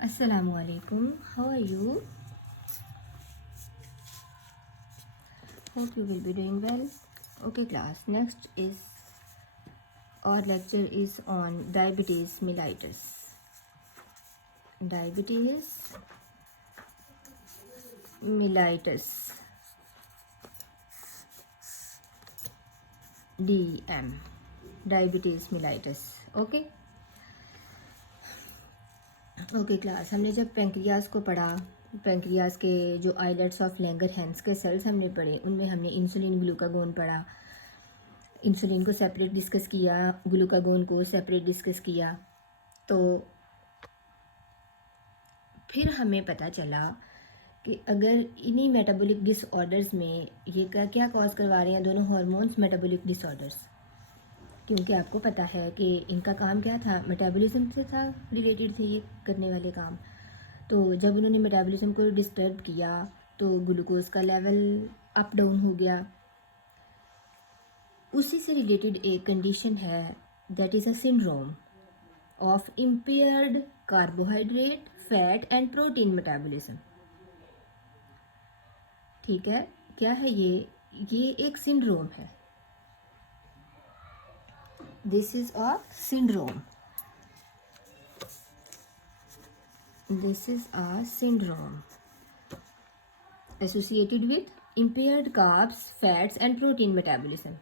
Assalamu alaikum. How are you? Hope you will be doing well. Okay class, next is our lecture is on diabetes mellitus. Diabetes mellitus, DM, diabetes mellitus. Okay class, हमने जब pancreas को पढ़ा, pancreas के जो islets of Langerhans के sales हमने पढ़े, उनमें हमने इंसुलिन ग्लूकागोन पढ़ा। इंसुलिन को सेपरेट डिस्कस किया, ग्लूकागोन को सेपरेट डिस्कस किया। तो फिर हमें पता चला कि अगर इन्हीं मेटाबॉलिक डिसऑर्डर्स में ये क्या कॉज करवा रहे हैं, दोनों हार्मोन्स मेटाबॉलिक डिसऑर्डर्स, क्योंकि आपको पता है कि इनका काम क्या था, मेटाबॉलिज्म से था, रिलेटेड थे ये करने वाले काम। तो जब उन्होंने मेटाबॉलिज्म को डिस्टर्ब किया तो ग्लूकोज का लेवल अप डाउन हो गया। उसी से रिलेटेड एक कंडीशन है, that is a syndrome of impaired carbohydrate, fat and protein metabolism. ठीक है, क्या है ये एक सिंड्रोम है। This is a syndrome. This is a syndrome associated with impaired carbs, fats and protein metabolism.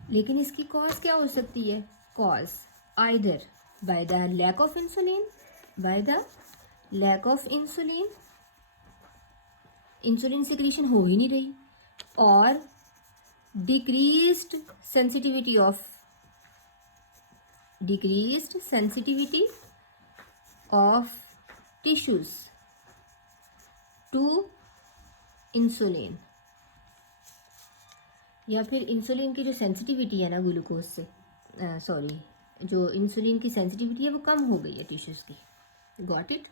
लेकिन इसकी कॉज क्या हो सकती है? Cause either by the lack of insulin, by the lack of insulin, insulin secretion हो ही नहीं रही, और decreased sensitivity of tissues to insulin, या फिर इंसुलिन की जो सेंसिटिविटी है ना ग्लूकोज से, जो इंसुलिन की सेंसिटिविटी है वो कम हो गई है टिश्यूज़ की। Got it?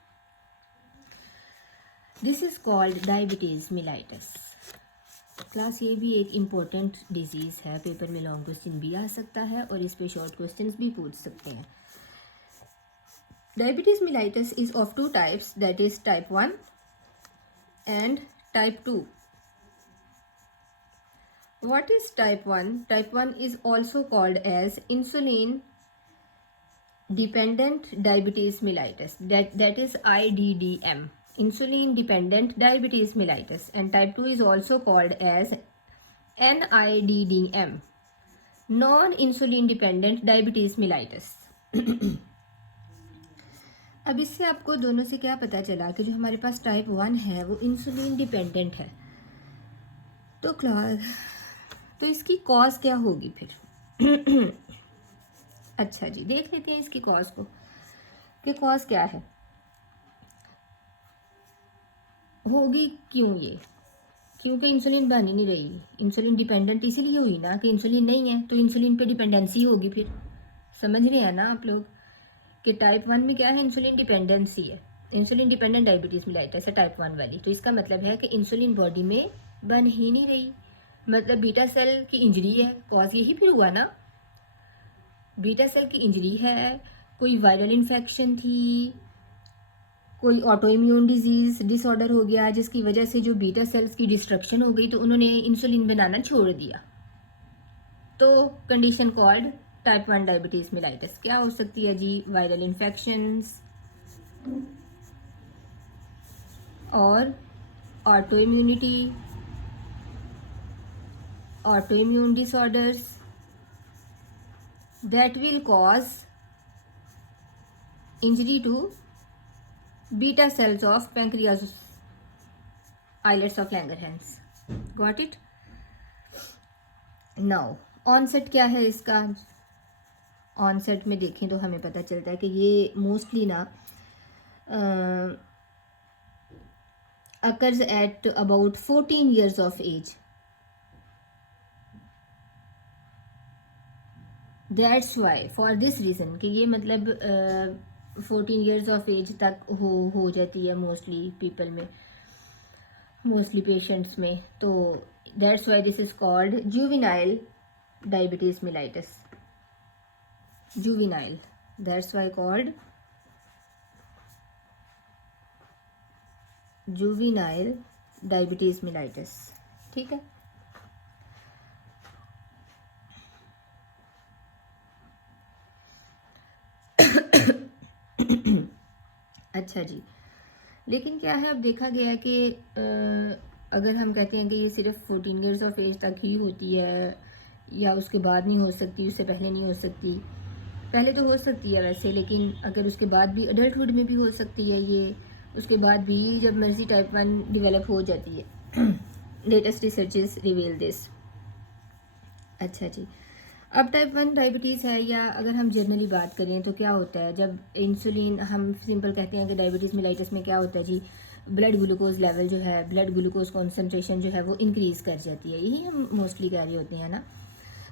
This is called diabetes mellitus. Class ये भी एक इम्पोर्टेंट डिजीज़ है, पेपर में लॉन्ग क्वेश्चन भी आ सकता है और इस पे शॉर्ट क्वेश्चन भी पूछ सकते हैं। Diabetes mellitus is of two types, that is type 1 and type 2। What is type 1? Type 1 is also called as insulin dependent diabetes mellitus, that is IDDM, insulin dependent diabetes mellitus, and type 2 is also called as NIDDM, non insulin dependent diabetes mellitus। अब इससे आपको दोनों से क्या पता चला कि जो हमारे पास टाइप 1 है वो इंसुलिन डिपेंडेंट है। तो इसकी कॉज क्या होगी फिर? अच्छा जी, देख लेते हैं इसकी कॉज को कि कॉज क्या है, होगी क्यों ये? क्योंकि इंसुलिन बन ही नहीं रही। इंसुलिन डिपेंडेंट इसीलिए हुई ना कि इंसुलिन नहीं है, तो इंसुलिन पे डिपेंडेंसी होगी। फिर समझ रहे हैं ना आप लोग कि टाइप 1 में क्या है, इंसुलिन डिपेंडेंसी है। इंसुलिन डिपेंडेंट डायबिटीज़ मेलाइटस है टाइप 1 वाली। तो इसका मतलब है कि इंसुलिन बॉडी में बन ही नहीं रही, मतलब बीटा सेल की इंजरी है। कॉज यही फिर हुआ ना, बीटा सेल की इंजरी है, कोई वायरल इन्फेक्शन थी, कोई ऑटो इम्यून डिसऑर्डर हो गया जिसकी वजह से जो बीटा सेल्स की डिस्ट्रक्शन हो गई, तो उन्होंने इंसुलिन बनाना छोड़ दिया। तो condition called type 1 diabetes mellitus. क्या हो सकती है जी? वायरल इन्फेक्शंस और auto immune disorders that will cause injury to beta cells of pancreas, islets of Langerhans. Got it? Now onset क्या है इसका? onset में देखें तो हमें पता चलता है कि ये मोस्टली ना occurs at about 14 years of age. That's why, for this reason कि ये मतलब 14 ईयर्स ऑफ एज तक हो जाती है मोस्टली पीपल में, मोस्टली पेशेंट्स में। तो that's why this is called juvenile diabetes mellitus. Juvenile, that's why called juvenile diabetes mellitus. ठीक है, अच्छा जी। लेकिन क्या है, अब देखा गया है कि अगर हम कहते हैं कि ये सिर्फ 14 ईयर्स ऑफ एज तक ही होती है या उसके बाद नहीं हो सकती, उससे पहले नहीं हो सकती। पहले तो हो सकती है वैसे, लेकिन अगर उसके बाद भी अडल्टहुड में भी हो सकती है ये, उसके बाद भी जब मर्जी टाइप 1 डेवलप हो जाती है। Latest researches reveal this. अच्छा जी, अब टाइप 1 डायबिटीज़ है, या अगर हम जनरली बात करें तो क्या होता है जब इंसुलिन, हम सिंपल कहते हैं कि डायबिटीज़ मेलाइटिस में क्या होता है जी, ब्लड ग्लूकोज लेवल जो है, ब्लड ग्लूकोज कॉन्सेंट्रेशन जो है वो इंक्रीज़ कर जाती है। यही हम मोस्टली कह रहे होते हैं ना।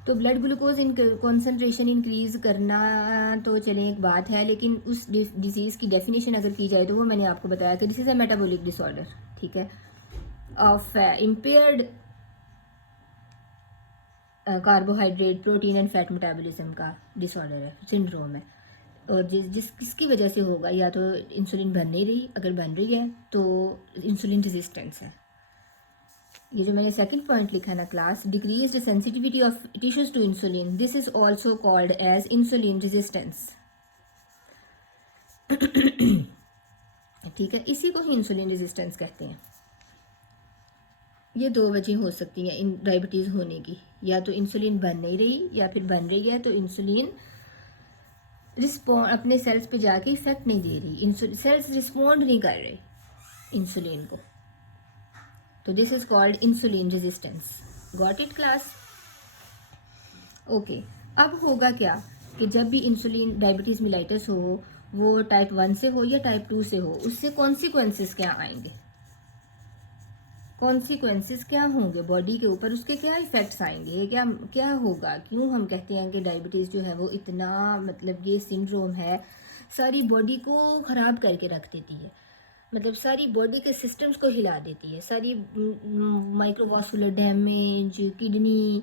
तो ब्लड ग्लूकोज कॉन्सेंट्रेशन इंक्रीज़ करना तो चलें एक बात है, लेकिन उस डिजीज़ की डेफिनेशन अगर की जाए तो वो मैंने आपको बताया कि this is a metabolic disorder. ठीक है, of impaired carbohydrate, protein and fat metabolism का डिसऑर्डर है, सिंड्रोम है। और किसकी वजह से होगा, या तो इंसुलिन बन नहीं रही, अगर बन रही है तो इंसुलिन रेजिस्टेंस है। ये जो मैंने सेकंड पॉइंट लिखा है ना class, decreased sensitivity of tissues to insulin, this is also called as insulin resistance. ठीक है, इसी को ही इंसुलिन रेजिस्टेंस कहते हैं। ये दो वजह हो सकती हैं इन डायबिटीज़ होने की, या तो इंसुलिन बन नहीं रही, या फिर बन रही है तो इंसुलिन रिस्पॉन्ड अपने सेल्स पे जाके इफेक्ट नहीं दे रही, इंसुलिन सेल्स रिस्पॉन्ड नहीं कर रहे इंसुलिन को। तो this is called insulin resistance. Got it class? Okay, अब होगा क्या कि जब भी इंसुलिन डायबिटीज़ मेलाइटिस हो, वो टाइप 1 से हो या टाइप 2 से हो, उससे कॉन्सिक्वेंसेस क्या आएंगे, कॉन्सिक्वेंसेस क्या होंगे बॉडी के ऊपर, उसके क्या इफ़ेक्ट्स आएंगे, क्या क्या होगा। क्यों हम कहते हैं कि डायबिटीज़ जो है वो इतना, मतलब ये सिंड्रोम है, सारी बॉडी को ख़राब करके रख देती है, मतलब सारी बॉडी के सिस्टम्स को हिला देती है, सारी माइक्रोवास्कुलर डैमेज, किडनी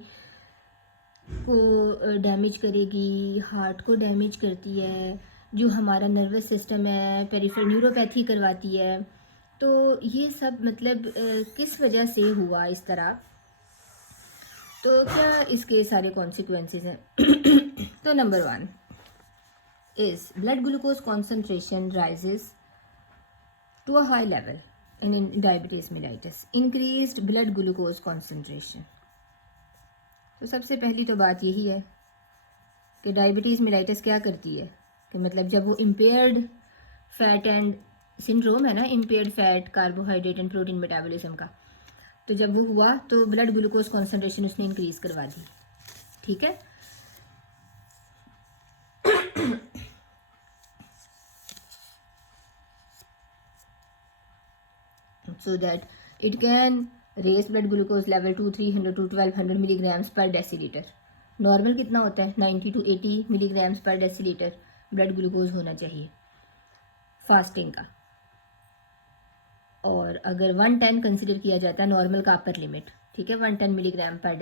को डैमेज करेगी, हार्ट को डैमेज करती है, जो हमारा नर्वस सिस्टम है, पेरिफेरल न्यूरोपैथी करवाती है। तो ये सब मतलब किस वजह से हुआ इस तरह, तो क्या इसके सारे कॉन्सिक्वेंसेस हैं। तो number 1 is blood glucose concentration rises to a high level in diabetes mellitus, increased blood glucose concentration. तो सबसे पहली तो बात यही है कि डायबिटीज़ मेलाइटिस क्या करती है कि मतलब जब वो इम्पेयर्ड फैट एंड सिंड्रोम है ना, impaired fat, carbohydrate and protein metabolism का, तो जब वो हुआ तो ब्लड ग्लूकोज कॉन्सेंट्रेशन उसने इंक्रीज करवा दी। ठीक है, so that it can raise blood glucose level to 300 to 1200 milligrams per deciliter। Normal कितना होता है, 90 to 80 मिलीग्राम्स पर डेसीलीटर ब्लड ग्लूकोज होना चाहिए फास्टिंग का। और अगर 110 कंसिडर किया जाता है नॉर्मल का अपर लिमिट, ठीक है, 110 मिलीग्राम पर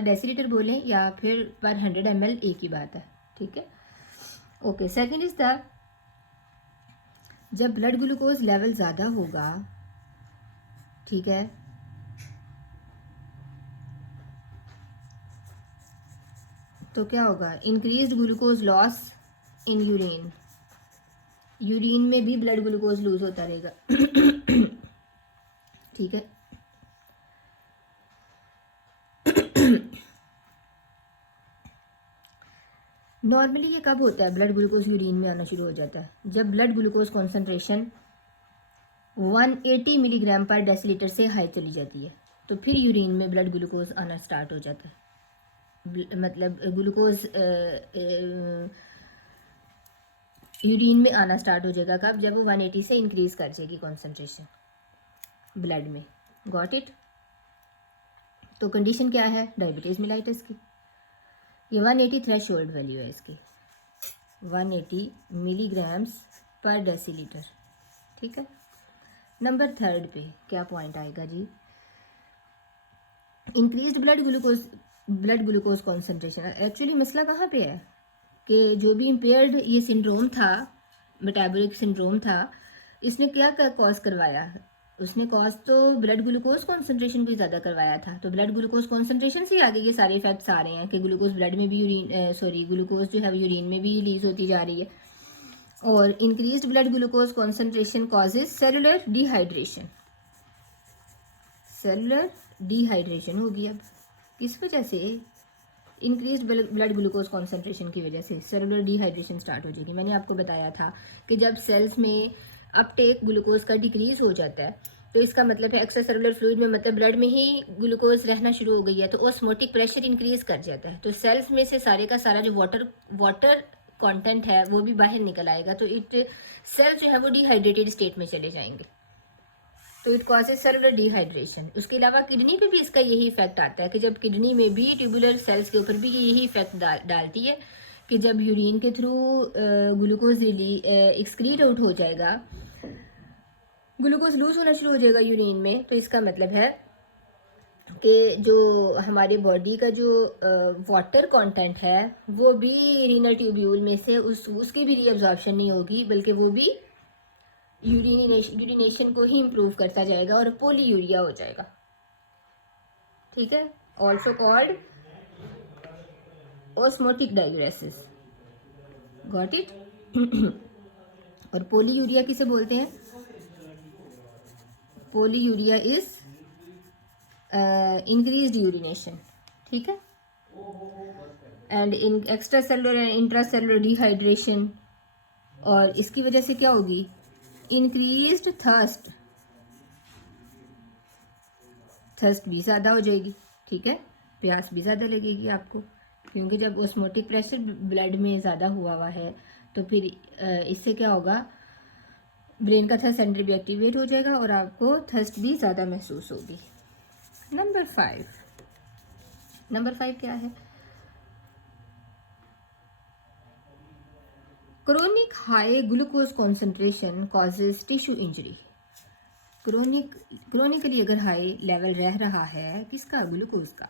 डेसीलीटर बोलें या फिर पर 100 ml, एक ही बात है। ठीक है, ओके। सेकंड इज द, जब ब्लड ग्लूकोज लेवल ज़्यादा होगा, ठीक है, तो क्या होगा, increased glucose loss in urine, urine में भी ब्लड ग्लूकोज लूज होता रहेगा। ठीक है, नॉर्मली ये कब होता है, ब्लड ग्लूकोज यूरिन में आना शुरू हो जाता है जब ब्लड ग्लूकोज कॉन्सेंट्रेशन 180 मिलीग्राम पर डेसीलीटर से हाई चली जाती है, तो फिर यूरिन में ब्लड ग्लूकोज आना स्टार्ट हो जाता है। मतलब ग्लूकोज यूरिन में आना स्टार्ट हो जाएगा कब, जब वो 180 से इंक्रीज कर जाएगी कॉन्सेंट्रेशन ब्लड में। Got it? तो कंडीशन क्या है डायबिटीज मेलाइटिस की, ये 180 थ्रेशोल्ड वैल्यू है इसकी, 180 मिलीग्राम्स पर डेसीलीटर। ठीक है, नंबर 3 पे क्या पॉइंट आएगा जी, increased blood glucose concentration. Actually मसला कहाँ पे है कि जो भी इम्पेयर्ड ये सिंड्रोम था, मेटाबॉलिक सिंड्रोम था, इसने क्या कॉज करवाया, उसने कॉज तो ब्लड ग्लूकोज कॉन्सेंट्रेशन को ज़्यादा करवाया था। तो ब्लड ग्लूकोज कॉन्सेंट्रेशन से आगे ये सारे इफेक्ट्स आ रहे हैं कि ग्लूकोज ब्लड में भी ग्लूकोज जो है यूरिन में भी रिलीज होती जा रही है। और increased blood glucose concentration causes cellular dehydration. Cellular dehydration होगी। अब किस वजह से? इंक्रीज ब्लड ग्लूकोज कॉन्सेंट्रेशन की वजह से सेलुलर डिहाइड्रेशन स्टार्ट हो जाएगी। मैंने आपको बताया था कि जब सेल्स में अपटेक ग्लूकोज का डिक्रीज हो जाता है तो इसका मतलब है एक्स्ट्रा सेलुलर फ्लूइड में, मतलब ब्लड में ही ग्लूकोज रहना शुरू हो गई है, तो ऑस्मोटिक प्रेशर इंक्रीज कर जाता है। तो सेल्स में से सारे का सारा जो वाटर कंटेंट है वो भी बाहर निकल आएगा। तो सेल्स जो है वो डिहाइड्रेटेड स्टेट में चले जाएंगे। तो इट कॉजेज सेलुलर डिहाइड्रेशन। उसके अलावा किडनी पे भी इसका यही इफेक्ट आता है कि जब किडनी में भी ट्यूबुलर सेल्स के ऊपर भी यही इफेक्ट डालती है कि जब यूरिन के थ्रू ग्लूकोज एक्सक्रीट आउट हो जाएगा, ग्लूकोज लूज होना शुरू हो जाएगा यूरिन में, तो इसका मतलब है कि जो हमारे बॉडी का जो वाटर कंटेंट है वो भी रीनल ट्यूब्यूल में से उसकी भी रीअब्जॉर्प्शन नहीं होगी, बल्कि वो भी यूरिनेशन को ही इम्प्रूव करता जाएगा और पोलीयूरिया हो जाएगा। ठीक है, also called osmotic diuresis. Got it? और पोलीयूरिया किसे बोलते हैं? Polyuria is increased urination. ठीक है, and in extra cellular and intra cellular dehydration. और इसकी वजह से क्या होगी? Increased thirst. थर्स्ट भी ज़्यादा हो जाएगी। ठीक है, प्यास भी ज़्यादा लगेगी आपको, क्योंकि जब ऑस्मोटिक प्रेशर ब्लड में ज़्यादा हुआ है तो फिर इससे क्या होगा? ब्रेन का थर्स्ट सेंटर भी एक्टिवेट हो जाएगा और आपको थर्स्ट भी ज़्यादा महसूस होगी। नंबर 5 क्या है? Chronic high glucose concentration causes tissue injury. Chronically अगर हाई लेवल रह रहा है किसका? ग्लूकोज का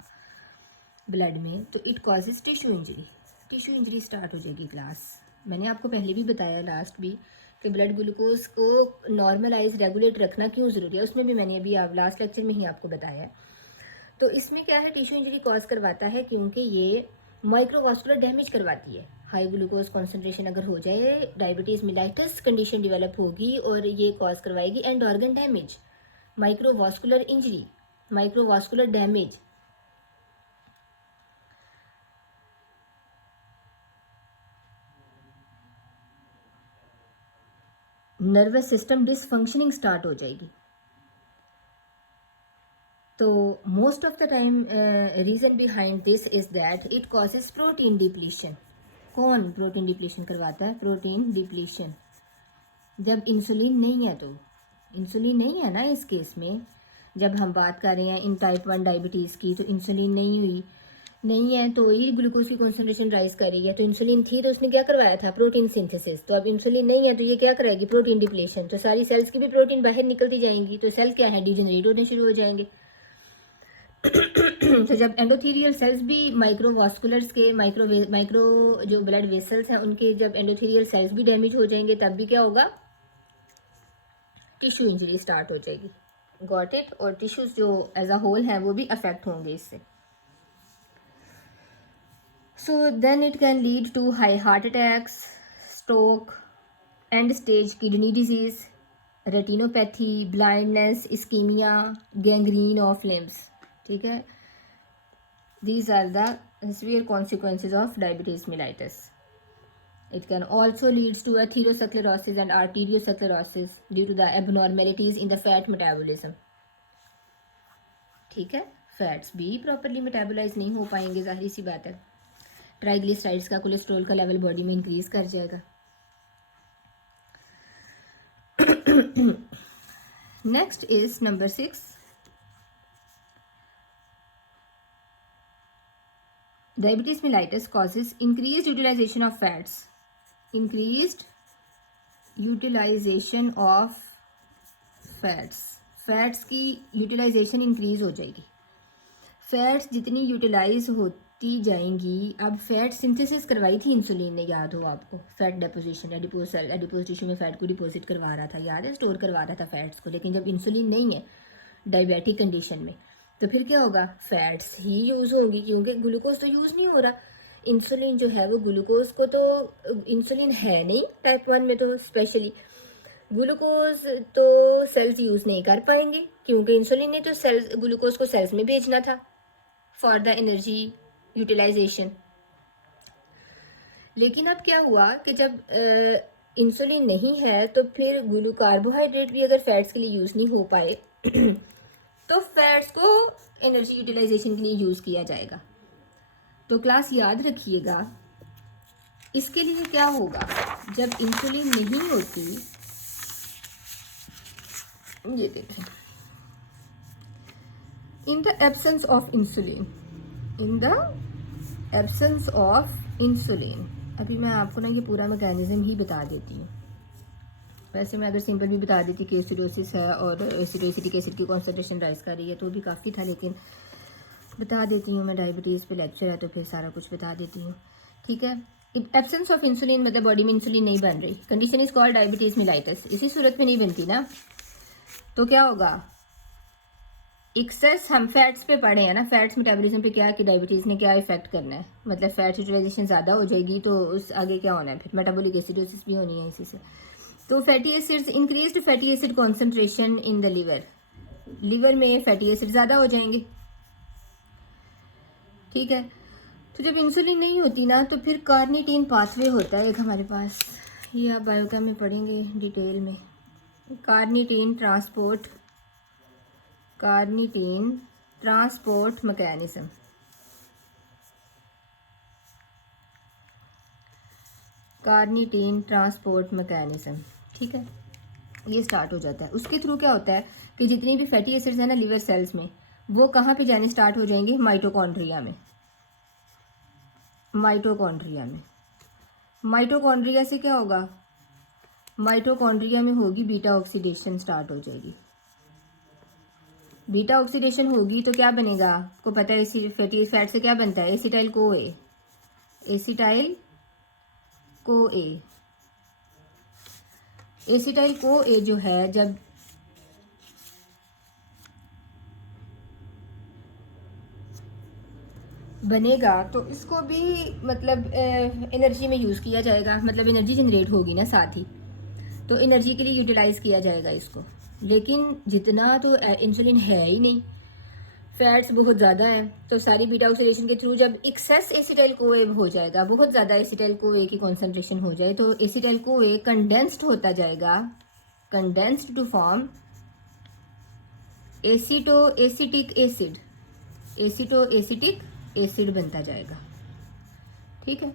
ब्लड में, तो it causes tissue injury. Tissue injury start हो जाएगी क्लास। मैंने आपको पहले भी बताया, लास्ट भी, कि ब्लड ग्लूकोज को नॉर्मलाइज रेगुलेट रखना क्यों ज़रूरी है, उसमें भी मैंने अभी लास्ट लेक्चर में ही आपको बताया। तो इसमें क्या है, टिश्यू इंजरी कॉज करवाता है क्योंकि ये माइक्रोवास्कुलर डैमेज करवाती है। हाई ग्लूकोज कॉन्सेंट्रेशन अगर हो जाए, डायबिटीज़ मिलाइटस कंडीशन डेवलप होगी और ये कॉज करवाएगी and organ damage, microvascular injury, microvascular damage. Nervous system dysfunctioning start हो जाएगी। तो most of the time reason behind this is that it causes protein depletion. कौन प्रोटीन डिप्लीशन करवाता है? Protein depletion. जब इंसुलिन नहीं है, तो इंसुलिन नहीं है ना इस केस में, जब हम बात कर रहे हैं इन टाइप 1 डायबिटीज़ की, तो इंसुलिन नहीं है तो ये ग्लूकोज की कॉन्सेंट्रेशन राइज कर रही है। तो इंसुलिन थी तो उसने क्या करवाया था? Protein synthesis. तो अब इंसुलिन नहीं है तो ये क्या कराएगी? Protein depletion. तो सारी सेल्स की भी प्रोटीन बाहर निकलती जाएंगी, तो सेल क्या है? डिजेनरेट होने शुरू हो जाएंगे। तो जब एंडोथीरियल सेल्स भी माइक्रोवास्कुलर्स के माइक्रो जो ब्लड वेसल्स हैं उनके जब एंडोथीरियल सेल्स भी डैमेज हो जाएंगे, तब भी क्या होगा? टिश्यू इंजरी स्टार्ट हो जाएगी। Got it? और टिश्यूज जो एज अ होल हैं वो भी अफेक्ट होंगे इससे। So then it can lead to high heart attacks, stroke, end stage kidney disease, retinopathy, blindness, ischaemia, gangrene of limbs. ठीक है, these are the severe consequences of diabetes mellitus. It can also leads to atherosclerosis and arteriosclerosis due to the abnormalities in the fat metabolism. ठीक है, fats भी properly metabolise नहीं हो पाएंगे, जाहिर सी बात है। ट्राइग्लिसराइड्स का, कोलेस्ट्रॉल का लेवल बॉडी में इंक्रीज कर जाएगा। Next is number 6, diabetes mellitus causes increased utilization of fats. Increased utilization of fats. Fats की यूटिलाइजेशन इंक्रीज हो जाएगी। फैट्स जितनी यूटिलाइज की जाएंगी। अब फैट सिंथेसिस करवाई थी इंसुलिन ने, याद हो आपको, फैट डेपोजिशन, एडिपोज टिश्यू में फैट को डिपॉजिट करवा रहा था, याद है, स्टोर करवा रहा था फैट्स को। लेकिन जब इंसुलिन नहीं है डायबिटिक कंडीशन में, तो फिर क्या होगा, फैट्स ही यूज़ होंगी, क्योंकि ग्लूकोज तो यूज़ नहीं हो रहा। इंसुलिन जो है वो ग्लूकोज को तो, इंसुलिन है नहीं टाइप 1 में तो स्पेशली, ग्लूकोज तो सेल्स यूज़ नहीं कर पाएंगे, क्योंकि इंसुलिन ने तो सेल्स, ग्लूकोज को सेल्स में भेजना था फॉर द एनर्जी यूटिलाइजेशन। लेकिन अब क्या हुआ कि जब इंसुलिन नहीं है, तो फिर कार्बोहाइड्रेट भी अगर फैट्स के लिए यूज़ नहीं हो पाए तो फैट्स को एनर्जी यूटिलाइजेशन के लिए यूज़ किया जाएगा। तो क्लास याद रखिएगा, इसके लिए क्या होगा, जब इंसुलिन नहीं होती, ये देखें, in the absence of insulin, in the absence of insulin, अभी मैं आपको ना ये पूरा मैकेनिज्म ही बता देती हूँ। वैसे मैं अगर सिंपल भी बता देती कि एसिडोसिस है और एसिडिक एसिड की कॉन्सेंट्रेशन राइज कर रही है तो भी काफ़ी था, लेकिन बता देती हूँ मैं, डायबिटीज़ पे लेक्चर है तो फिर सारा कुछ बता देती हूँ, ठीक है। एब्सेंस ऑफ इंसुलिन मतलब बॉडी में इंसुलिन नहीं बन रही, condition is called diabetes mellitus. इसी सूरत में नहीं बनती ना, तो क्या होगा, एक्सेस, हम फैट्स पे पढ़े हैं ना, फैट्स मेटाबॉलिज्म पे क्या है कि डायबिटीज़ ने क्या इफेक्ट करना है, मतलब फैट यूटिलाइजेशन ज़्यादा हो जाएगी तो उस आगे क्या होना है, फिर मेटाबॉलिक एसिडोसिस भी होनी है इसी से। तो fatty acids, increased fatty acid concentration in the liver, liver में फैटी एसिड ज़्यादा हो जाएंगे, ठीक है। तो जब इंसुलिन नहीं होती ना, तो फिर कार्निटीन पाथवे होता है एक हमारे पास, ये आप बायोकेम में पढ़ेंगे डिटेल में, carnitine transport mechanism, carnitine transport mechanism, ठीक है, ये स्टार्ट हो जाता है। उसके थ्रू क्या होता है कि जितनी भी फैटी एसिड्स हैं ना लिवर सेल्स में, वो कहाँ पे जाने स्टार्ट हो जाएंगे, माइटोकॉन्ड्रिया में, माइटोकॉन्ड्रिया से क्या होगा, माइटोकॉन्ड्रिया में होगी बीटा ऑक्सीडेशन स्टार्ट हो जाएगी। बीटा ऑक्सीडेशन होगी तो क्या बनेगा, आपको पता है फैटी फैट से क्या बनता है, एसिटाइल को ए, एसिटाइल को ए जो है जब बनेगा तो इसको भी मतलब एनर्जी में यूज़ किया जाएगा, मतलब एनर्जी जनरेट होगी ना साथ ही, तो एनर्जी के लिए यूटिलाइज किया जाएगा इसको। लेकिन जितना तो इंसुलिन है ही नहीं, फैट्स बहुत ज़्यादा हैं, तो सारी बीटा ऑक्सीडेशन के थ्रू जब एक्सेस एसिटाइल को ए हो जाएगा, बहुत ज़्यादा एसिटाइल को ए की कॉन्सेंट्रेशन हो जाए, तो एसिटाइल को ए कंडेंस्ड होता जाएगा, condensed to form acetic acid बनता जाएगा, ठीक है।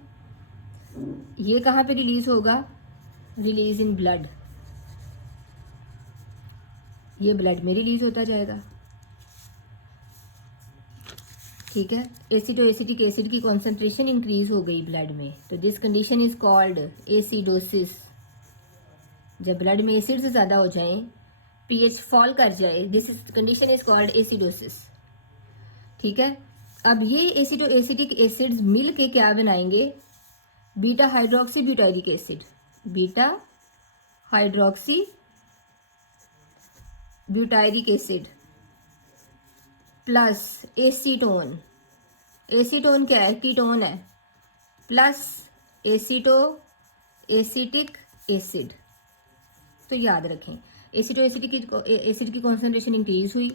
ये कहाँ पे रिलीज होगा, रिलीज इन ब्लड, ये ब्लड में रिलीज होता जाएगा, ठीक है। एसिटिक एसिड की कॉन्सेंट्रेशन इंक्रीज हो गई ब्लड में, तो this condition is called acidosis. जब ब्लड में एसिड से ज़्यादा हो जाए, पीएच फॉल कर जाए, this condition is called acidosis, ठीक है। अब ये एसिटिक एसिड्स मिल के क्या बनाएंगे, beta hydroxy butyric acid, beta hydroxy butyric acid plus acetone, acetone क्या है, कीटोन है, प्लस एसिटिक एसिड। तो याद रखें, एसिड की कॉन्सेंट्रेशन इंक्रीज हुई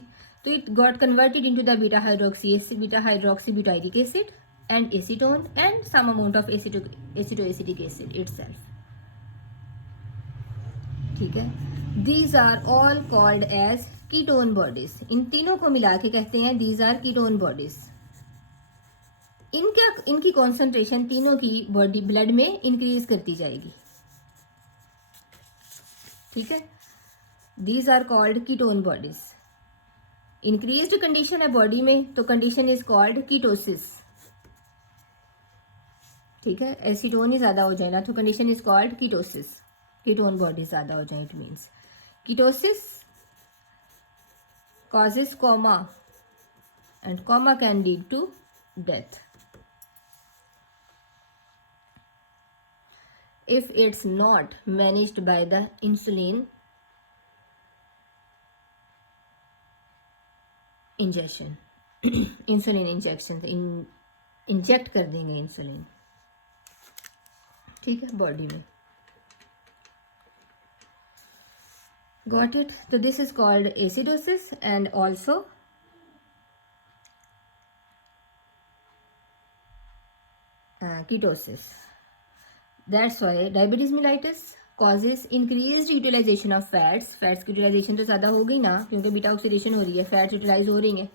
तो it got converted into the beta hydroxy butyric acid and acetone and some amount of acetoacetic acid itself, ठीक है। These are all called as ketone bodies, इन तीनों को मिला के कहते हैं these are ketone bodies। इनकी कॉन्सेंट्रेशन तीनों की बॉडी ब्लड में इंक्रीज करती जाएगी, ठीक है। These are called ketone bodies। Increased condition है बॉडी में तो कंडीशन इज कॉल्ड कीटोसिस, ठीक है। एसीटोन ही ज़्यादा हो जाए ना तो condition is called ketosis, ketone body ज़्यादा हो जाए it means ketosis causes coma and coma can lead to death। if it's not managed by the insulin injection insulin injection inject कर देंगे इंसुलिन, ठीक है, बॉडी में. Got it. तो this is called acidosis and also ketosis. That's why diabetes mellitus causes increase utilisation of fats. Fats की utilization तो ज़्यादा हो गई ना, क्योंकि बीटा ऑक्सीडेशन हो रही है, फैट्स यूटिलाइज हो रही हैं,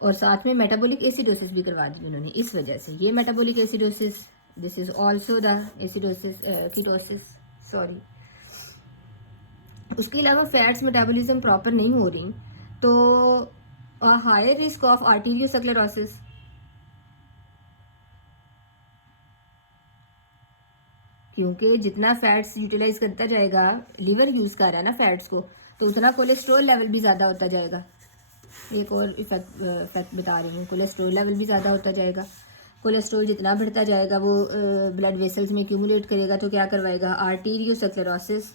और साथ में मेटाबॉलिक एसिडोसिस भी करवा दी उन्होंने. इस वजह से ये metabolic acidosis, this is also the acidosis ketosis, sorry. उसके अलावा फैट्स मेटाबॉलिज्म प्रॉपर नहीं हो रही तो हायर रिस्क ऑफ आर्टीरियोस्क्लेरोसिस. क्योंकि जितना फैट्स यूटिलाइज करता जाएगा, लीवर यूज़ कर रहा है ना फैट्स को, तो उतना कोलेस्ट्रॉल लेवल भी ज़्यादा होता जाएगा. एक और इफेक्ट बता रही हूँ, कोलेस्ट्रॉल लेवल भी ज़्यादा होता जाएगा. कोलेस्ट्रॉल जितना बढ़ता जाएगा वो ब्लड वेसल्स में एक्यूमुलेट करेगा, तो क्या करवाएगा, आर्टीरियोस्क्लेरोसिस.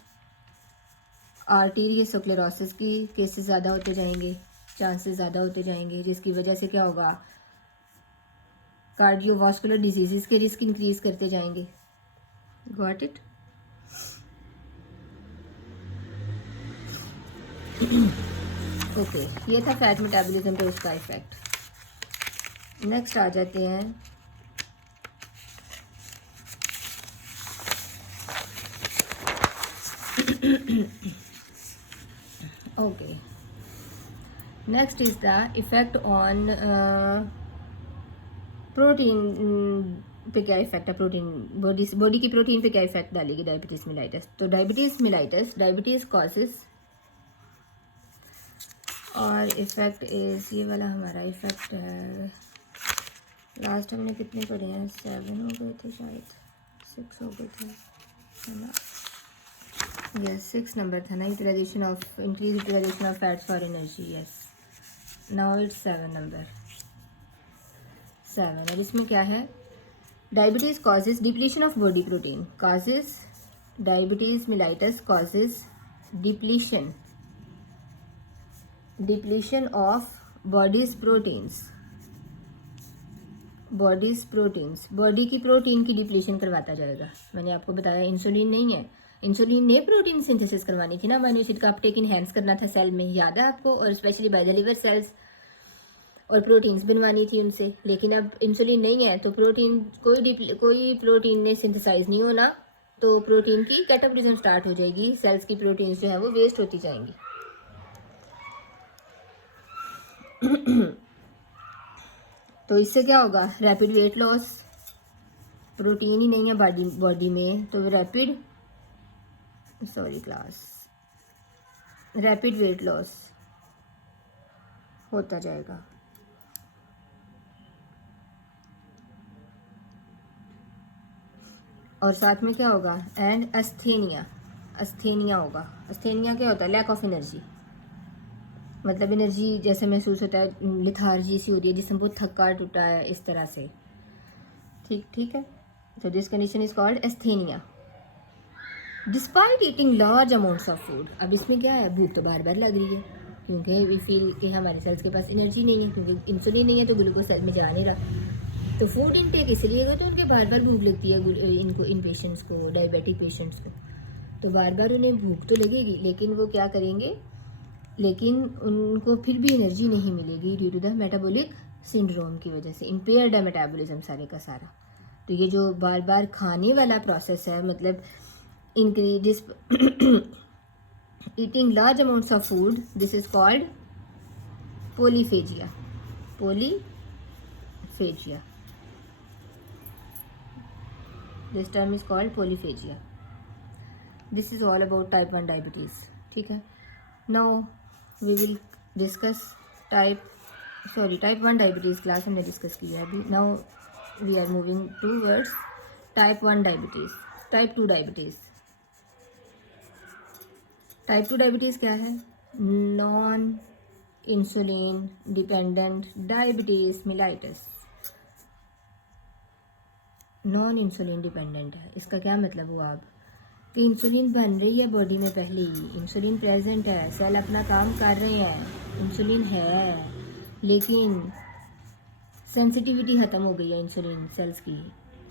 आर्टीरियोस्क्लेरोसिस की केसेस ज़्यादा होते जाएंगे, चांसेस ज़्यादा होते जाएंगे, जिसकी वजह से क्या होगा, कार्डियोवास्कुलर डिजीज़ के रिस्क इंक्रीज करते जाएंगे. Got it. ओके, ये था फैट मेटाबॉलिज्म पे उसका इफेक्ट. नेक्स्ट आ जाते हैं okay, next is the effect on protein पे क्या इफेक्ट है, प्रोटीन बॉडी की प्रोटीन पे क्या इफेक्ट डालेगी डायबिटीज मिलाइटिस. तो डायबिटीज मिलाइटिस, डायबिटीज कॉजेज, और इफेक्ट इज ये वाला हमारा इफेक्ट है. लास्ट हमने कितने पढ़े हैं, 7 हो गए थे शायद, 6 हो गए थे, है ना. यस, 6 नंबर था ना, utilisation of increase utilisation of fats for energy. Yes, now it's 7 number, 7. और इसमें क्या है, diabetes causes depletion of body protein. Causes diabetes mellitus causes depletion of body's proteins. Body की प्रोटीन की डिप्लीशन करवाता जाएगा. मैंने आपको बताया इंसुलिन नहीं है, इंसुलिन ने प्रोटीन सिंथेसिस करवानी थी ना, अमीनो एसिड का अपटेक इनहेंस करना था सेल में, याद है आपको, और specially by the liver cells, और प्रोटीन्स बनवानी थी उनसे. लेकिन अब इंसुलिन नहीं है तो प्रोटीन कोई प्रोटीन ने सिंथेसाइज नहीं होना, तो प्रोटीन की कैटाबॉलिज्म स्टार्ट हो जाएगी, सेल्स की प्रोटीन्स जो है वो वेस्ट होती जाएंगी. तो इससे क्या होगा, रैपिड वेट लॉस. प्रोटीन ही नहीं है बॉडी में तो रैपिड वेट लॉस होता जाएगा. और साथ में क्या होगा, एंड अस्थेनिया होगा. अस्थेनिया क्या होता है, लैक ऑफ एनर्जी. मतलब एनर्जी जैसे महसूस होता है, लिथार्जी सी हो रही है, जिसम बहुत थका टूटा है, इस तरह से. ठीक है. तो this condition is called asthenia despite eating large amounts of food. अब इसमें क्या है, भूख तो बार बार लग रही है, क्योंकि वी फील कि हमारे सेल्स के पास एनर्जी नहीं है, क्योंकि इंसुलिन नहीं है तो ग्लूकोज सेल में जा नहीं रहा. तो फूड इनटेक इसलिए होगा तो उनके बार बार भूख लगती है, इन पेशेंट्स को, डायबिटिक पेशेंट्स को, तो बार बार उन्हें भूख तो लगेगी, लेकिन वो क्या करेंगे, लेकिन उनको फिर भी एनर्जी नहीं मिलेगी due to the metabolic syndrome की वजह से. इम्पेयर्ड है मेटाबॉलिज्म सारे का सारा. तो ये जो बार बार खाने वाला प्रोसेस है, मतलब increase eating large amounts of food, this is called polyphagia. This term is called polyphagia. This is all about type 1 diabetes. ठीक है. Now we will discuss type 1 diabetes class हमने डिस्कस किया है अभी. Now we are moving towards type 1 diabetes. Type 2 diabetes. Type 2 diabetes क्या है, non insulin dependent diabetes mellitus. Non insulin dependent है। इसका क्या मतलब हुआ अब कि इंसुलिन बन रही है बॉडी में, पहले ही इंसुलिन प्रेजेंट है, सेल अपना काम कर रहे हैं, इंसुलिन है, लेकिन सेंसिटिविटी ख़त्म हो गई है इंसुलिन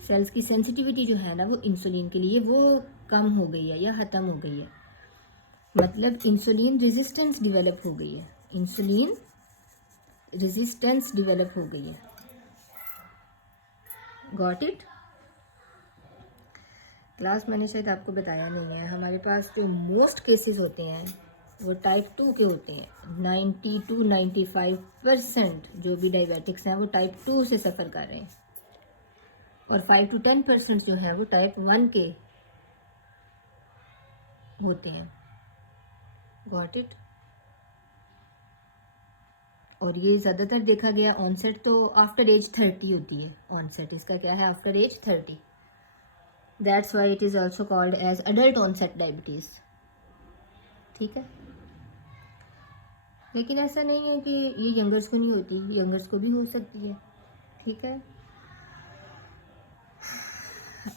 सेल्स की सेंसिटिविटी जो है ना वो इंसुलिन के लिए वो कम हो गई है या ख़त्म हो गई है। मतलब इंसुलिन रेजिस्टेंस डेवलप हो गई है, इंसुलिन रेजिस्टेंस डेवलप हो गई है। Got it? क्लास मैंने शायद आपको बताया नहीं है, हमारे पास जो मोस्ट केसेस होते हैं वो टाइप 2 के होते हैं। 90 to 95% जो भी डायबिटिक्स हैं वो टाइप 2 से सफ़र कर रहे हैं, और 5 to 10% जो हैं वो टाइप 1 के होते हैं। Got it? और ये ज़्यादातर देखा गया ऑनसेट तो आफ्टर एज 30 होती है। ऑनसेट इसका क्या है? After age 30। That's why it is also called as adult onset diabetes. ठीक है, लेकिन ऐसा नहीं है कि ये यंगर्स को नहीं होती, यंगर्स को भी हो सकती है। ठीक है,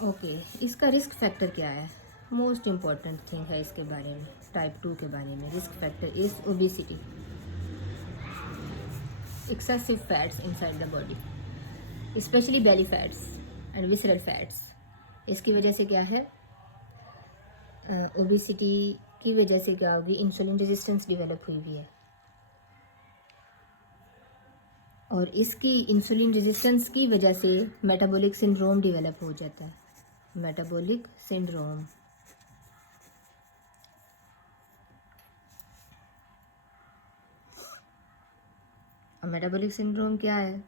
ओके। इसका रिस्क फैक्टर क्या है? मोस्ट इम्पॉर्टेंट थिंग है इसके बारे में, टाइप 2 के बारे में। Risk factor is obesity, excessive fats inside the body, especially belly fats and visceral fats। इसकी वजह से क्या है? ओबेसिटी की वजह से क्या होगी? इंसुलिन रेजिस्टेंस डेवलप हुई हुई है, और इसकी इंसुलिन रेजिस्टेंस की वजह से मेटाबॉलिक सिंड्रोम डेवलप हो जाता है। मेटाबॉलिक सिंड्रोम, और मेटाबॉलिक सिंड्रोम क्या है?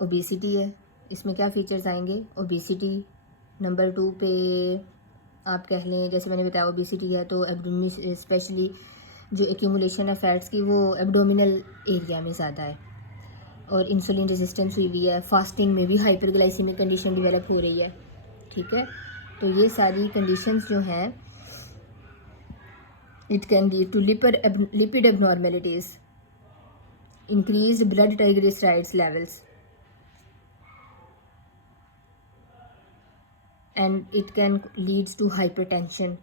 ओबेसिटी है। इसमें क्या फीचर्स आएंगे? ओबेसिटी नंबर 2 पे आप कह लें, जैसे मैंने बताया ओबेसिटी है तो एब्डोमिन, स्पेशली जो एक्यूमुलेशन है फैट्स की वो एब्डोमिनल एरिया में ज़्यादा है, और इंसुलिन रेजिस्टेंस हुई हुई है। फास्टिंग में भी हाइपरग्लाइसीमिक कंडीशन डेवलप हो रही है। ठीक है, तो ये सारी कंडीशंस जो हैं it can lead to lipid abnormalities, increase blood triglycerides levels, and it can leads to hypertension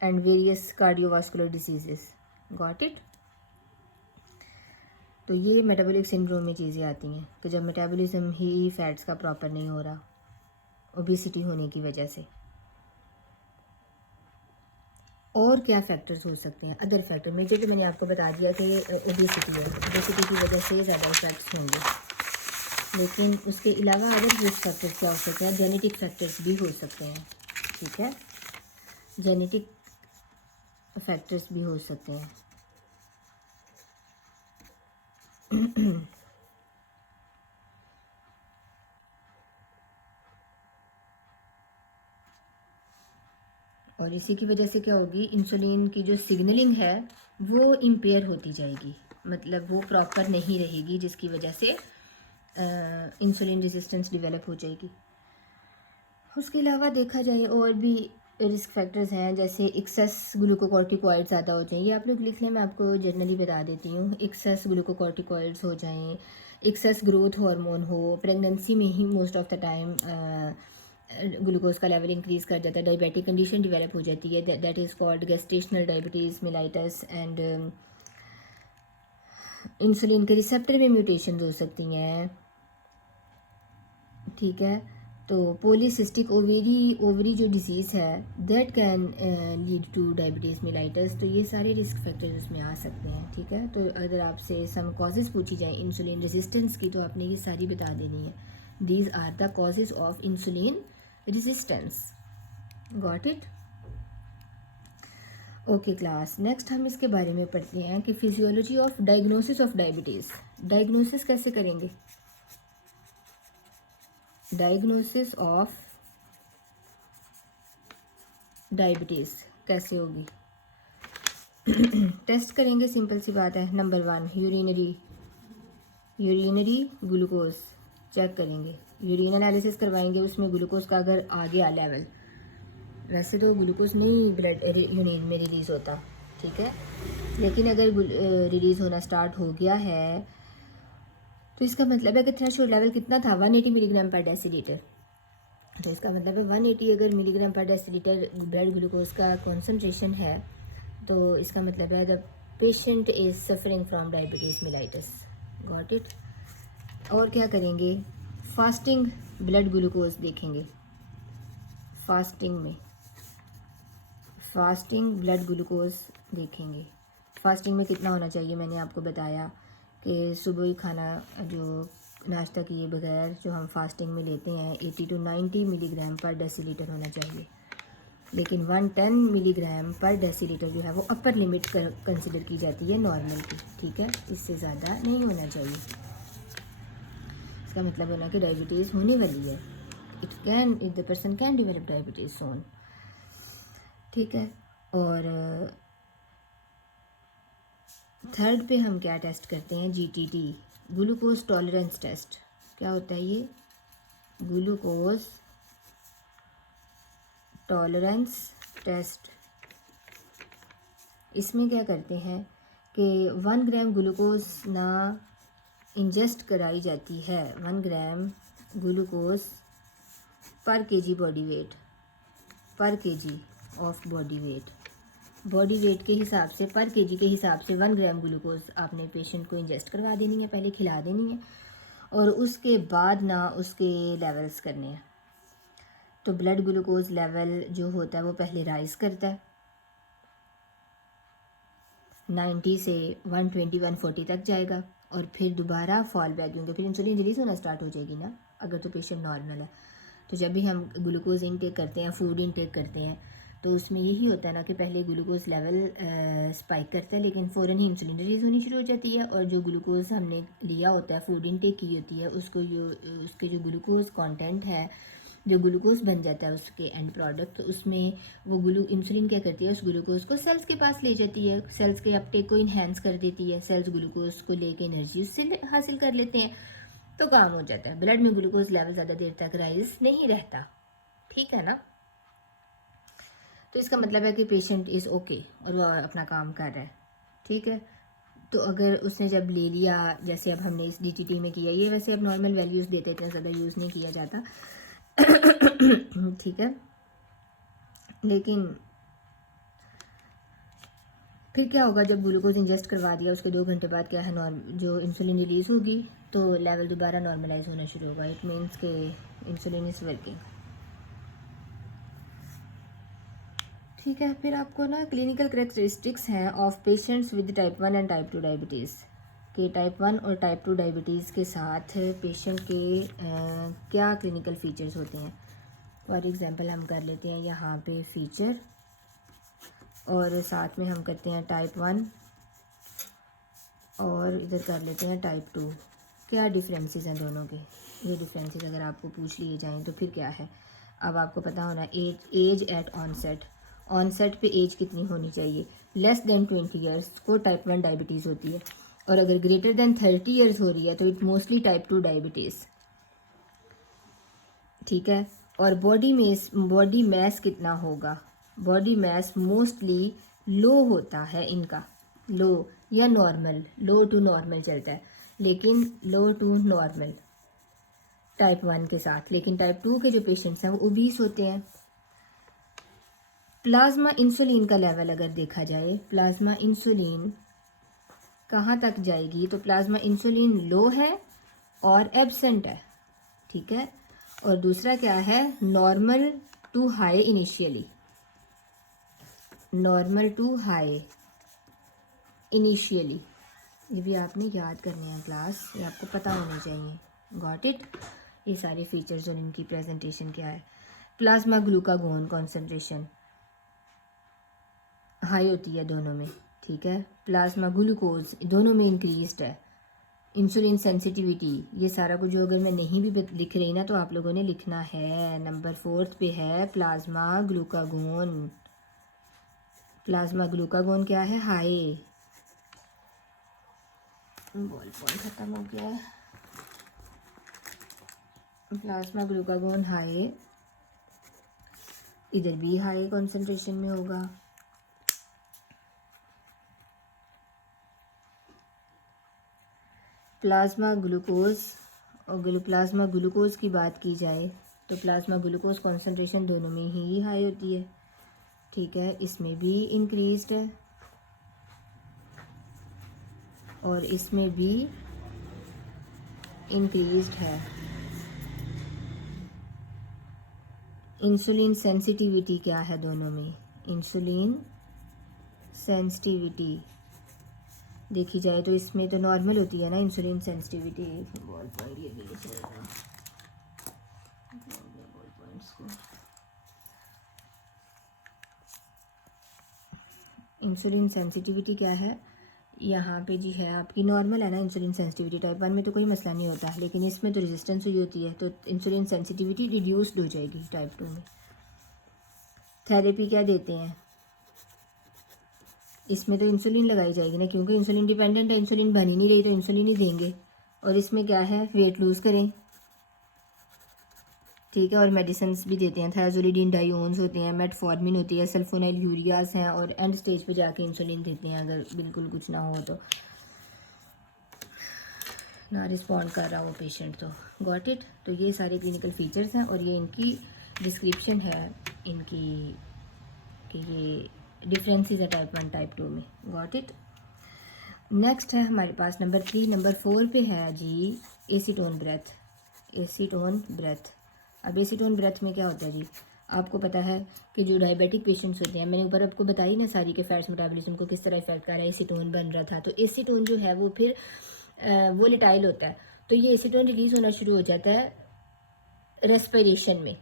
and various cardiovascular diseases। Got it? तो ये मेटाबॉलिक सिंड्रोम में चीज़ें आती हैं कि जब मेटाबॉलिज्म ही फैट्स का प्रॉपर नहीं हो रहा ओबेसिटी होने की वजह से। और क्या फैक्टर्स हो सकते हैं? अदर फैक्टर में जैसे मैंने आपको बता दिया कि ओबेसिटी है, ओबेसिटी की वजह से ज़्यादा इफेक्ट्स होंगे, लेकिन उसके अलावा अदर रिस्क फैक्टर्स क्या हो सकते हैं? जेनेटिक फैक्टर्स भी हो सकते हैं। ठीक है, जेनेटिक फैक्टर्स भी हो सकते हैं। और इसी की वजह से क्या होगी? इंसुलिन की जो सिग्नलिंग है वो इम्पेयर होती जाएगी, मतलब वो प्रॉपर नहीं रहेगी, जिसकी वजह से इंसुलिन रेजिस्टेंस डेवलप हो जाएगी। उसके अलावा देखा जाए और भी रिस्क फैक्टर्स हैं, जैसे एक्सेस ग्लूकोकॉर्टिकॉइड ज़्यादा हो जाए। ये आप लोग लिख लें, मैं आपको जनरली बता देती हूँ। एक्सेस ग्लूकोकॉर्टिकॉइड्स हो जाएं, एक्सेस ग्रोथ हार्मोन हो, प्रेगनेंसी में ही most of the time glucose का लेवल इंक्रीज़ कर जाता है, डायबिटिक कंडीशन डेवलप हो जाती है, that is called gestational diabetes mellitus. And insulin के रिसेप्टर में म्यूटेशन हो सकती हैं। ठीक है, तो पॉलीसिस्टिक ओवरी जो डिजीज़ है that can lead to diabetes mellitus. तो ये सारे रिस्क फैक्टर्स उसमें आ सकते हैं। ठीक है, तो अगर आपसे सम कॉजेज़ पूछी जाए इंसुलिन रेजिस्टेंस की तो आपने ये सारी बता देनी है। These are the causes of insulin resistance. Got it? Okay class, next हम इसके बारे में पढ़ते हैं कि physiology of diagnosis of diabetes. Diagnosis कैसे करेंगे? डायग्नोसिस ऑफ डायबिटीज़ कैसे होगी? टेस्ट करेंगे, सिंपल सी बात है। नंबर 1 यूरिनरी ग्लूकोज चेक करेंगे, यूरिन एनालिसिस करवाएंगे, उसमें ग्लूकोज का अगर आ गया लेवल, वैसे तो ग्लूकोज नहीं ब्लड यूरिन में रिलीज़ होता, ठीक है, लेकिन अगर रिलीज़ होना स्टार्ट हो गया है तो इसका मतलब है कि थ्रेशोल्ड लेवल कितना था, 180 मिलीग्राम पर डेसीलीटर। तो इसका मतलब है 180 अगर मिलीग्राम पर डेसीलीटर ब्लड ग्लूकोज का कॉन्सेंट्रेशन है तो इसका मतलब है the patient is suffering from diabetes mellitus. Got it. और क्या करेंगे, फास्टिंग ब्लड ग्लूकोज देखेंगे। फास्टिंग ब्लड ग्लूकोज देखेंगे। फास्टिंग में कितना होना चाहिए, मैंने आपको बताया कि सुबह ही खाना जो नाश्ता किए बगैर जो हम फास्टिंग में लेते हैं 80 to 90 मिलीग्राम पर डेसीलीटर होना चाहिए। लेकिन 110 मिलीग्राम पर डेसीलीटर जो है वो अपर लिमिट कंसिडर की जाती है नॉर्मल की, ठीक है, इससे ज़्यादा नहीं होना चाहिए। इसका मतलब होना कि डायबिटीज़ होने वाली है, it the person can develop diabetes soon, ठीक है। और थर्ड पे हम क्या टेस्ट करते हैं, जीटीटी, ग्लूकोज टॉलरेंस टेस्ट। क्या होता है ये, ग्लूकोज टॉलरेंस टेस्ट। इसमें क्या करते हैं कि 1 ग्राम ग्लूकोज ना इंजेस्ट कराई जाती है, 1 ग्राम ग्लूकोज पर केजी बॉडी वेट, पर केजी ऑफ बॉडी वेट के हिसाब से, पर केजी के हिसाब से 1 ग्राम ग्लूकोज आपने पेशेंट को इंजेस्ट करवा देनी है, पहले खिला देनी है, और उसके बाद ना उसके लेवल्स करने हैं। तो ब्लड ग्लूकोज लेवल जो होता है वो पहले राइज करता है 90 से 120-140 तक जाएगा, और फिर दोबारा फॉल बैक, क्योंकि फिर इंसुलिन रिलीज़ होना स्टार्ट हो जाएगी ना अगर तो पेशेंट नॉर्मल है। तो जब भी हम ग्लूकोज इनटेक करते हैं, फूड इनटेक करते हैं, तो उसमें यही होता है ना कि पहले ग्लूकोज लेवल स्पाइक करता है, लेकिन फ़ौरन ही इंसुलिन रिलीज़ होनी शुरू हो जाती है, और जो ग्लूकोज हमने लिया होता है, फूड इनटेक की होती है, उसको उसके जो ग्लूकोज कंटेंट है, जो ग्लूकोज बन जाता है उसके एंड प्रोडक्ट, तो उसमें वो इंसुलिन क्या करती है, उस ग्लूकोज को सेल्स के पास ले जाती है, सेल्स के अपटेक को इन्हेंस कर देती है, सेल्स ग्लूकोज को लेके एनर्जी उससे हासिल कर लेते हैं, तो काम हो जाता है। ब्लड में ग्लूकोज लेवल ज़्यादा देर तक राइज नहीं रहता, ठीक है ना। तो इसका मतलब है कि पेशेंट इज़ ओके और वो अपना काम कर रहा है, ठीक है। तो अगर उसने जब ले लिया, जैसे अब हमने इस डीटीटी में किया, ये वैसे अब नॉर्मल वैल्यूज़ देते, इतना ज़्यादा यूज़ नहीं किया जाता ठीक है। लेकिन फिर क्या होगा, जब ग्लूकोज इंजेस्ट करवा दिया उसके 2 घंटे बाद क्या है, जो इंसुलिन रिलीज़ होगी तो लेवल दोबारा नॉर्मलाइज होना शुरू होगा। इट मीन्स के इंसुलिन इज़ वर्किंग, ठीक है। फिर आपको ना क्लिनिकल करेक्टरिस्टिक्स हैं of patients with type 1 and type 2 diabetes, के टाइप 1 और टाइप 2 डायबिटीज़ के साथ पेशेंट के क्या क्लिनिकल फीचर्स होते हैं। फॉर एग्जांपल हम कर लेते हैं यहाँ पे फीचर, और साथ में हम करते हैं टाइप 1, और इधर कर लेते हैं टाइप 2। क्या डिफरेंसेस हैं दोनों के, ये डिफरेंसेस अगर आपको पूछ लिए जाएं तो फिर क्या है। अब आपको पता होना एज एट ऑनसेट पे एज कितनी होनी चाहिए, लेस देन 20 ईयर्स को टाइप 1 डायबिटीज़ होती है, और अगर ग्रेटर देन 30 ईयर्स हो रही है तो इट मोस्टली टाइप 2 डायबिटीज़, ठीक है। और बॉडी मैस कितना होगा, बॉडी मैस मोस्टली लो होता है इनका, लो या नॉर्मल, लो टू नॉर्मल चलता है, लेकिन लो टू नॉर्मल टाइप 1 के साथ। लेकिन टाइप 2 के जो पेशेंट्स हैं वो ओबीस होते हैं। प्लाज्मा इंसुलिन का लेवल अगर देखा जाए, प्लाज्मा इंसुलिन कहाँ तक जाएगी, तो प्लाज्मा इंसुलिन लो है और एब्सेंट है, ठीक है। और दूसरा क्या है, normal to high initially, normal to high initially, ये भी आपने याद करने हैं क्लास, ये आपको पता होने चाहिए। Got it. ये सारे फीचर्स और इनकी प्रेजेंटेशन क्या है। प्लाज्मा ग्लूकागोन कॉन्सेंट्रेशन हाई होती है दोनों में, ठीक है। प्लाज्मा ग्लूकोज दोनों में इंक्रीज्ड है। इंसुलिन सेंसिटिविटी, ये सारा कुछ जो अगर मैं नहीं भी लिख रही ना तो आप लोगों ने लिखना है। नंबर 4 पे है प्लाज्मा ग्लूकागोन, प्लाज्मा ग्लूकागोन क्या है, हाई। बॉल पॉइंट खत्म हो गया है। प्लाज्मा ग्लूकागोन हाई, इधर भी हाई कंसंट्रेशन में होगा। प्लाज्मा ग्लूकोज और प्लाज्मा ग्लूकोज की बात की जाए तो प्लाज्मा ग्लूकोज कॉन्सेंट्रेशन दोनों में ही हाई होती है, ठीक है, इसमें भी इंक्रीज्ड है और इसमें भी इंक्रीज्ड है। इंसुलिन सेंसिटिविटी क्या है दोनों में? इंसुलिन सेंसिटिविटी देखी जाए तो इसमें तो नॉर्मल होती है ना इंसुलिन सेंसिटिविटी। बॉल पॉइंट ये भी चलेगा, बॉल पॉइंट्स को इंसुलिन सेंसिटिविटी क्या है यहाँ पे जी है आपकी नॉर्मल है ना इंसुलिन सेंसिटिविटी। टाइप 1 में तो कोई मसला नहीं होता, लेकिन इसमें तो रेजिस्टेंस हुई होती है, तो इंसुलिन सेंसिटिविटी रिड्यूस्ड हो जाएगी टाइप 2 में। थेरेपी क्या देते हैं? इसमें तो इंसुलिन लगाई जाएगी ना, क्योंकि इंसुलिन डिपेंडेंट है, इंसुलिन बन ही नहीं रही तो इंसुलिन ही देंगे। और इसमें क्या है, वेट लूज़ करें, ठीक है, और मेडिसिन भी देते हैं। थायोजोलिडीन डाइओन्स होते हैं, मेटफॉर्मिन होती है, सल्फोनाइल यूरियाज हैं, और एंड स्टेज पे जाके इंसुलिन देते हैं अगर बिल्कुल कुछ ना हो तो, ना रिस्पॉन्ड कर रहा हो पेशेंट तो। Got it? तो ये सारे क्लिनिकल फीचर्स हैं और ये इनकी डिस्क्रिप्शन है इनकी कि ये डिफरेंसेस है टाइप 1 टाइप 2 में। Got it? नेक्स्ट है हमारे पास नंबर 3। नंबर 4 पे है जी एसीटोन ब्रेथ। Acetone breath. अब एसीटोन ब्रेथ में क्या होता है जी, आपको पता है कि जो डायबिटिक पेशेंट्स होते हैं, मैंने ऊपर आपको बताई ना सारी के फैट्स मेटाबॉलिज्म को किस तरह इफेक्ट कर रहा है, एसीटोन बन रहा था। तो एसीटोन जो है वो फिर वोलेटाइल होता है, तो ये एसीटोन रिलीज होना शुरू हो जाता है रेस्पिरेशन में,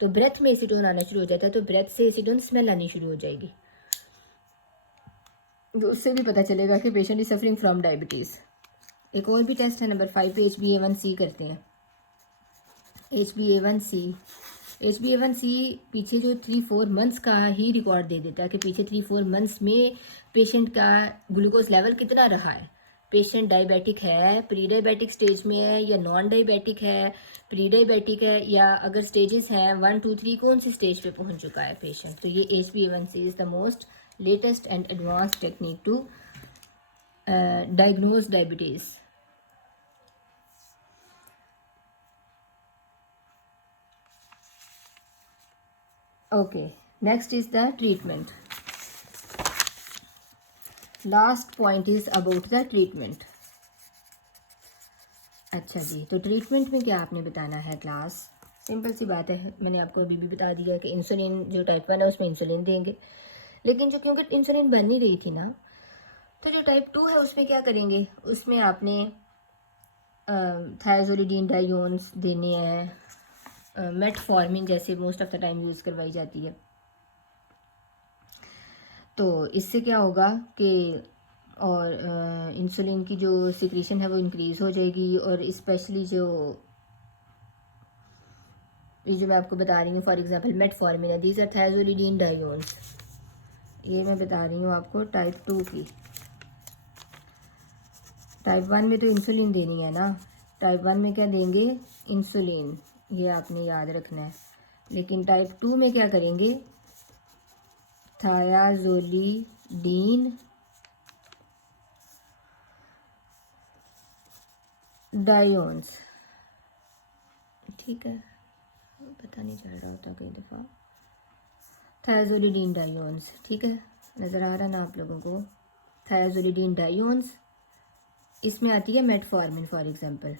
तो ब्रेथ में एसीटोन आना शुरू हो जाता है, तो ब्रेथ से एसीटोन स्मेल आनी शुरू हो जाएगी। तो उससे भी पता चलेगा कि patient is suffering from diabetes. एक और भी टेस्ट है नंबर 5 पे, HbA1c करते हैं। HbA1c पीछे जो 3-4 मंथ्स का ही रिकॉर्ड दे देता है कि पीछे 3-4 मंथ्स में पेशेंट का ग्लूकोज लेवल कितना रहा है। पेशेंट डायबिटिक है, प्री डायबिटिक स्टेज में है या नॉन डायबिटिक है, प्री डायबिटिक है, या अगर स्टेजेस हैं 1, 2, 3 कौन सी स्टेज पे पहुंच चुका है पेशेंट। तो ये HbA1c is the most latest and advance technique to diagnose diabetes. Okay, next is the treatment. Last point is about the treatment. अच्छा जी, तो ट्रीटमेंट में क्या आपने बताना है क्लास? सिंपल सी बात है, मैंने आपको अभी भी बता दिया कि इंसुलिन जो टाइप 1 है उसमें इंसुलिन देंगे, लेकिन जो क्योंकि इंसुलिन बन नहीं रही थी ना, तो जो टाइप 2 है उसमें क्या करेंगे, उसमें आपने थायोजोलिडीन डाइओन्स देने हैं, मेटफॉर्मिन जैसे most of the time use करवाई जाती है। तो इससे क्या होगा कि और इंसुलिन की जो सिक्रीशन है वो इंक्रीज़ हो जाएगी, और स्पेशली जो मैं आपको बता रही हूँ, फॉर एग्जांपल मेटफॉर्मिन है, दीज आर थायोजोलिडीन डाइओन्स, ये मैं बता रही हूँ आपको टाइप 2 की। टाइप 1 में तो इंसुलिन देनी है ना, टाइप 1 में क्या देंगे, इंसुलिन, ये आपने याद रखना है। लेकिन टाइप 2 में क्या करेंगे, थायाजोलिडीन डाइओन्स, ठीक है, पता नहीं चल रहा होता कई दफ़ा, थायाजोलिडीन डाइओन्स, ठीक है, नज़र आ रहा ना आप लोगों को, थायाजोलिडीन डाइओन्स। इसमें आती है मेटफॉर्मिन, फॉर एग्जांपल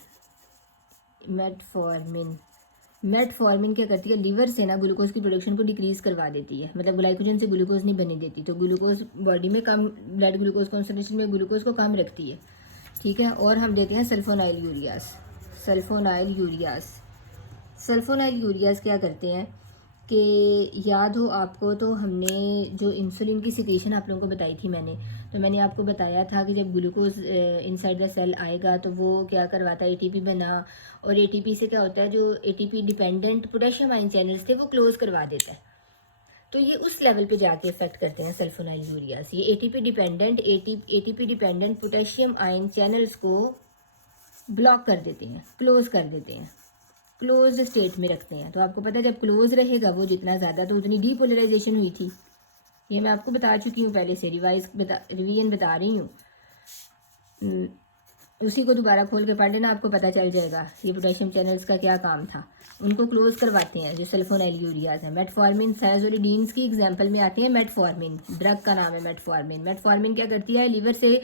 मेटफॉर्मिन क्या करती है, लीवर से ना ग्लूकोज की प्रोडक्शन को डिक्रीज़ करवा देती है, मतलब ग्लाइकोजन से ग्लूकोज नहीं बनने देती, तो ग्लूकोज बॉडी में कम, ब्लड ग्लूकोज कॉन्सेंट्रेशन में ग्लूकोज को कम रखती है, ठीक है। और हम देते हैं सल्फोनाइल यूरियास क्या करते हैं कि याद हो आपको, तो हमने जो इंसुलिन की सिक्रीशन आप लोगों को बताई थी तो मैंने आपको बताया था कि जब ग्लूकोज इनसाइड द सेल आएगा तो वो क्या करवाता है, ATP बना, और ATP से क्या होता है, जो ATP dependent potassium ion channels थे वो क्लोज करवा देता है, तो ये उस लेवल पे जाके इफेक्ट करते हैं सल्फोनाइल यूरियास। ये ATP dependent potassium ion channels को ब्लॉक कर देते हैं, क्लोज कर देते हैं, क्लोज स्टेट में रखते हैं। तो आपको पता है जब क्लोज रहेगा वो जितना ज़्यादा, तो उतनी डीपोलराइजेशन हुई थी, ये मैं आपको बता चुकी हूँ पहले से, रिवीजन बता रही हूँ। उसी को दोबारा खोल के पढ़ लेना, आपको पता चल जाएगा ये पोटेशियम चैनल्स का क्या काम था। उनको क्लोज करवाते हैं जो सल्फोनाइलयूरियाज हैं। मेटफॉर्मिन साइजोलिडीन्स की एग्जांपल में आती है मेटफॉर्मिन, ड्रग का नाम है मेटफॉर्मिन। मेटफॉर्मिन क्या करती है, लीवर से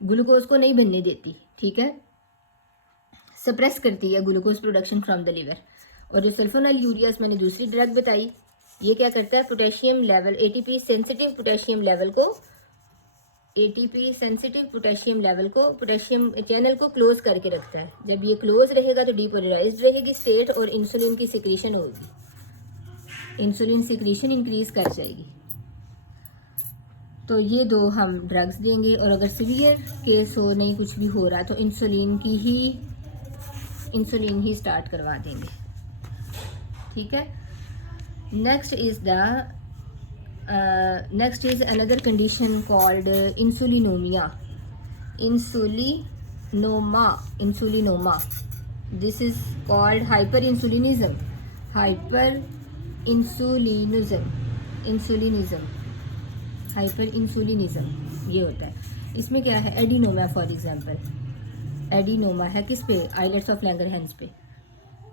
ग्लूकोज को नहीं बनने देती, ठीक है, सप्रेस करती है glucose production from the liver. और जो सल्फोनाइलयूरियाज मैंने दूसरी ड्रग बताई, ये क्या करता है, potassium level, ATP sensitive potassium level को, एटीपी सेंसिटिव पोटेशियम लेवल को, पोटेशियम चैनल को क्लोज करके रखता है। जब ये क्लोज रहेगा तो डीपोलराइज्ड रहेगी स्टेट और इंसुलिन की सिक्रीशन होगी, इंसुलिन सिक्रीशन इंक्रीज कर जाएगी। तो ये दो हम ड्रग्स देंगे, और अगर सीवियर केस हो, नहीं कुछ भी हो रहा, तो इंसुलिन ही स्टार्ट करवा देंगे, ठीक है। Next is another condition called insulinoma. This is called hyperinsulinism. Hyperinsulinism ये होता है। इसमें क्या है, एडिनोमा फॉर एग्जांपल, एडिनोमा है किस पे, आइलेट्स ऑफ लैंगरहैंस पे।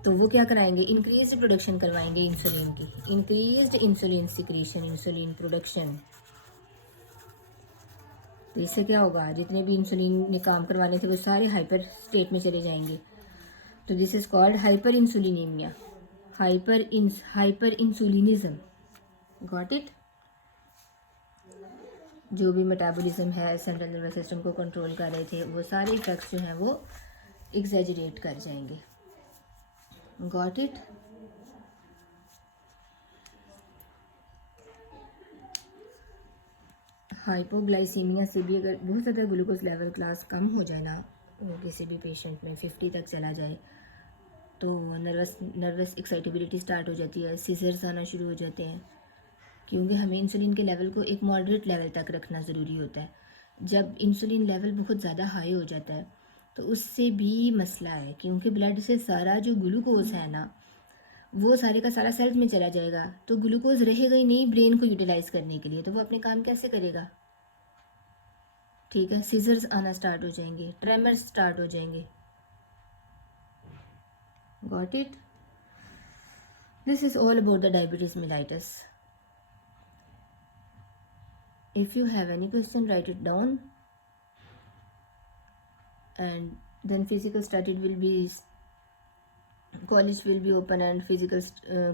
तो वो क्या कराएंगे, इंक्रीज्ड प्रोडक्शन करवाएंगे इंसुलिन की, increased insulin secretion, insulin production. तो इससे क्या होगा, जितने भी इंसुलिन ने काम करवाने थे वो सारे हाइपर स्टेट में चले जाएंगे। तो this is called hyper insulinemia, hyper insulinism. Got it. जो भी मेटाबॉलिज्म है, सेंट्रल नर्वस सिस्टम को कंट्रोल कर रहे थे, वो सारे इफेक्ट्स जो हैं वो एग्जैजरेट कर जाएंगे। Got it. हाइपोग्लाइसीमिया से भी अगर बहुत ज़्यादा ग्लूकोज लेवल क्लास कम हो जाए ना, वो किसी भी पेशेंट में 50 तक चला जाए, तो नर्वस एक्साइटेबिलिटी स्टार्ट हो जाती है, सीजर्स आना शुरू हो जाते हैं, क्योंकि हमें इंसुलिन के लेवल को एक मॉडरेट लेवल तक रखना ज़रूरी होता है। जब इंसुलिन लेवल बहुत ज़्यादा हाई हो जाता है तो उससे भी मसला है, क्योंकि ब्लड से सारा जो ग्लूकोज है ना, वो सारे का सारा सेल्स में चला जाएगा, तो ग्लूकोज रहेगा ही नहीं ब्रेन को यूटिलाइज करने के लिए, तो वो अपने काम कैसे करेगा, ठीक है। सीजर्स आना स्टार्ट हो जाएंगे, ट्रेमर्स स्टार्ट हो जाएंगे। Got it. This is all about the diabetes mellitus. If you have any question, write it down, and then physical studied will be, college will be open and physical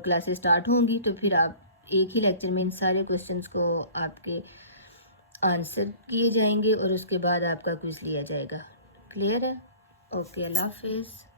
classes start होंगी, तो फिर आप एक ही lecture में इन सारे questions को आपके answer किए जाएंगे और उसके बाद आपका क्विज लिया जाएगा। क्लियर है? ओके, अल्लाह हाफिज़।